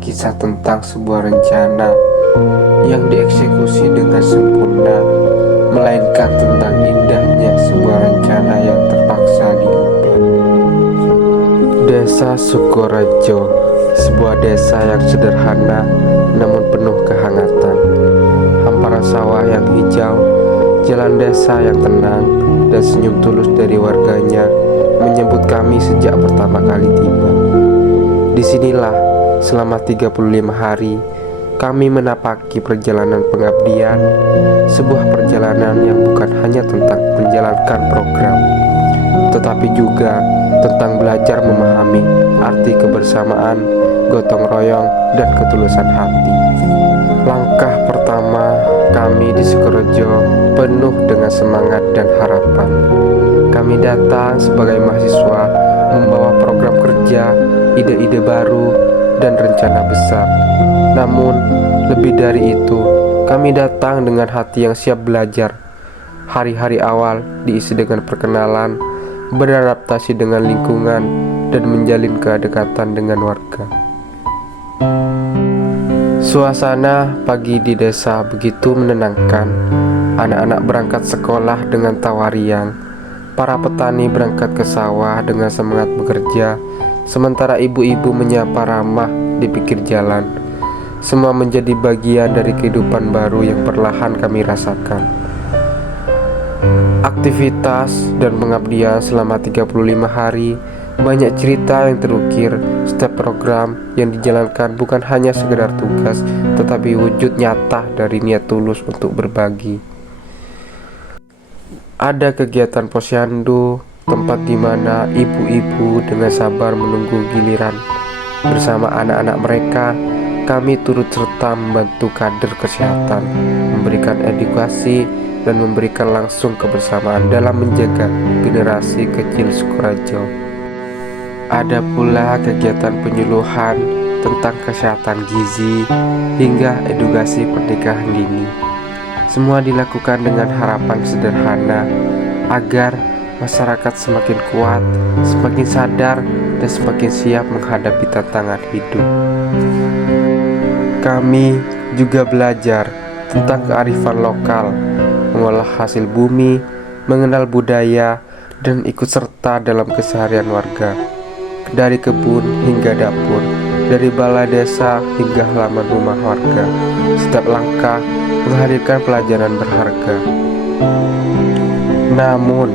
Kisah tentang sebuah rencana yang dieksekusi dengan sempurna, melainkan tentang indahnya sebuah rencana yang terpaksa diubah. Desa Sukorejo, sebuah desa yang sederhana namun penuh kehangatan. Hamparan sawah yang hijau, jalan desa yang tenang, dan senyum tulus dari warganya menyambut kami sejak pertama kali tiba. Disinilah selama 35 hari kami menapaki perjalanan pengabdian, sebuah perjalanan yang bukan hanya tentang menjalankan program, tetapi juga tentang belajar memahami arti kebersamaan, gotong royong, dan ketulusan hati. Langkah pertama kami di Sukorejo penuh dengan semangat dan harapan. Kami datang sebagai mahasiswa membawa program kerja, ide-ide baru, dan rencana besar. Namun, lebih dari itu, kami datang dengan hati yang siap belajar. Hari-hari awal diisi dengan perkenalan, beradaptasi dengan lingkungan, dan menjalin kedekatan dengan warga. Suasana pagi di desa begitu menenangkan. Anak-anak berangkat sekolah dengan tawa riang. Para petani berangkat ke sawah dengan semangat bekerja, sementara ibu-ibu menyapa ramah di pinggir jalan. Semua menjadi bagian dari kehidupan baru yang perlahan kami rasakan. Aktivitas dan pengabdian selama 35 hari, banyak cerita yang terukir. Setiap program yang dijalankan bukan hanya sekedar tugas, tetapi wujud nyata dari niat tulus untuk berbagi. Ada kegiatan posyandu, tempat di mana ibu-ibu dengan sabar menunggu giliran. Bersama anak-anak mereka, kami turut serta membantu kader kesehatan, memberikan edukasi, dan memberikan langsung kebersamaan dalam menjaga generasi kecil Sukorejo. Ada pula kegiatan penyuluhan tentang kesehatan gizi hingga edukasi pernikahan dini. Semua dilakukan dengan harapan sederhana agar masyarakat semakin kuat, semakin sadar, dan semakin siap menghadapi tantangan hidup. Kami juga belajar tentang kearifan lokal, mengolah hasil bumi, mengenal budaya, dan ikut serta dalam keseharian warga. Dari kebun hingga dapur, dari balai desa hingga halaman rumah warga, setiap langkah menghadirkan pelajaran berharga. Namun,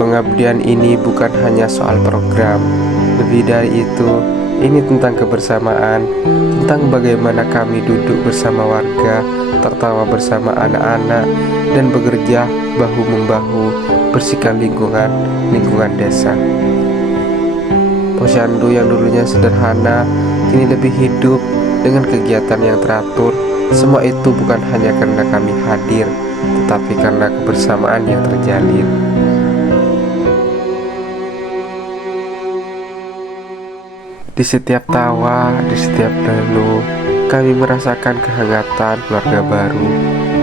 pengabdian ini bukan hanya soal program. Lebih dari itu, ini tentang kebersamaan, tentang bagaimana kami duduk bersama warga, tertawa bersama anak-anak, dan bekerja bahu-membahu bersihkan lingkungan desa. Posyandu yang dulunya sederhana, kini lebih hidup dengan kegiatan yang teratur. Semua itu bukan hanya karena kami hadir, tetapi karena kebersamaan yang terjalin. Di setiap tawa, di setiap lalu, kami merasakan kehangatan keluarga baru.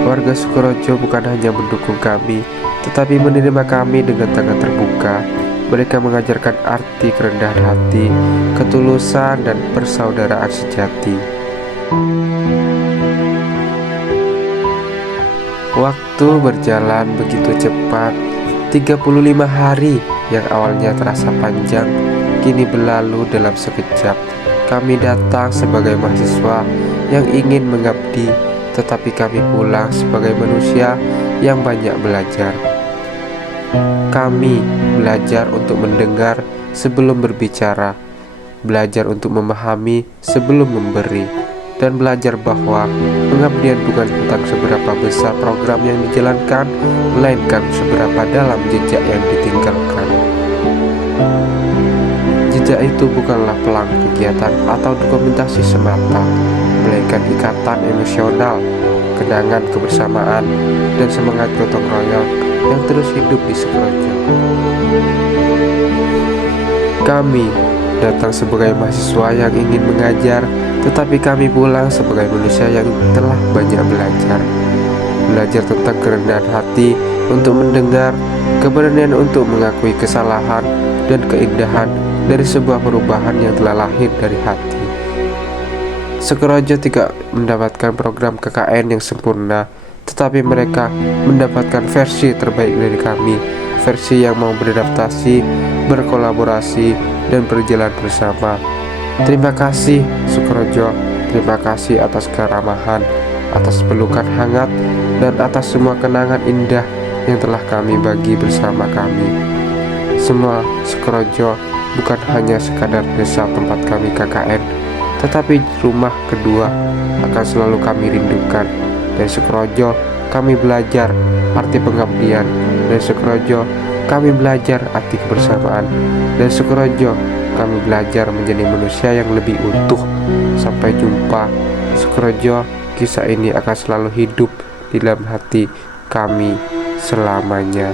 Warga Sukorejo bukan hanya mendukung kami, tetapi menerima kami dengan tangan terbuka. Mereka mengajarkan arti kerendahan hati, ketulusan, dan persaudaraan sejati. Waktu berjalan begitu cepat. 35 hari yang awalnya terasa panjang, kini berlalu dalam sekejap. Kami datang sebagai mahasiswa yang ingin mengabdi, tetapi kami pulang sebagai manusia yang banyak belajar. Kami belajar untuk mendengar sebelum berbicara, belajar untuk memahami sebelum memberi, dan belajar bahwa pengabdian bukan tentang seberapa besar program yang dijalankan, melainkan seberapa dalam jejak yang ditinggalkan. Jejak itu bukanlah pelang kegiatan atau dokumentasi semata, melainkan ikatan emosional, kenangan kebersamaan, dan semangat gotong royong yang terus hidup di Sukorejo. Kami datang sebagai mahasiswa yang ingin mengajar, tetapi kami pulang sebagai manusia yang telah banyak belajar. Belajar tentang kerendahan hati untuk mendengar, keberanian untuk mengakui kesalahan, dan keindahan dari sebuah perubahan yang telah lahir dari hati. Sukorojo tidak mendapatkan program KKN yang sempurna, tetapi mereka mendapatkan versi terbaik dari kami, versi yang mau beradaptasi, berkolaborasi, dan berjalan bersama. Terima kasih Sukorojo, terima kasih atas keramahan, atas pelukan hangat, dan atas semua kenangan indah yang telah kami bagi bersama kami. Semua Sukorojo bukan hanya sekadar desa tempat kami KKN, tetapi rumah kedua akan selalu kami rindukan. Dari Sukorojo kami belajar arti pengabdian, dari Sukorojo kami belajar arti kebersamaan, dari Sukorojo kami belajar menjadi manusia yang lebih utuh. Sampai jumpa Sukorojo, kisah ini akan selalu hidup di dalam hati kami selamanya.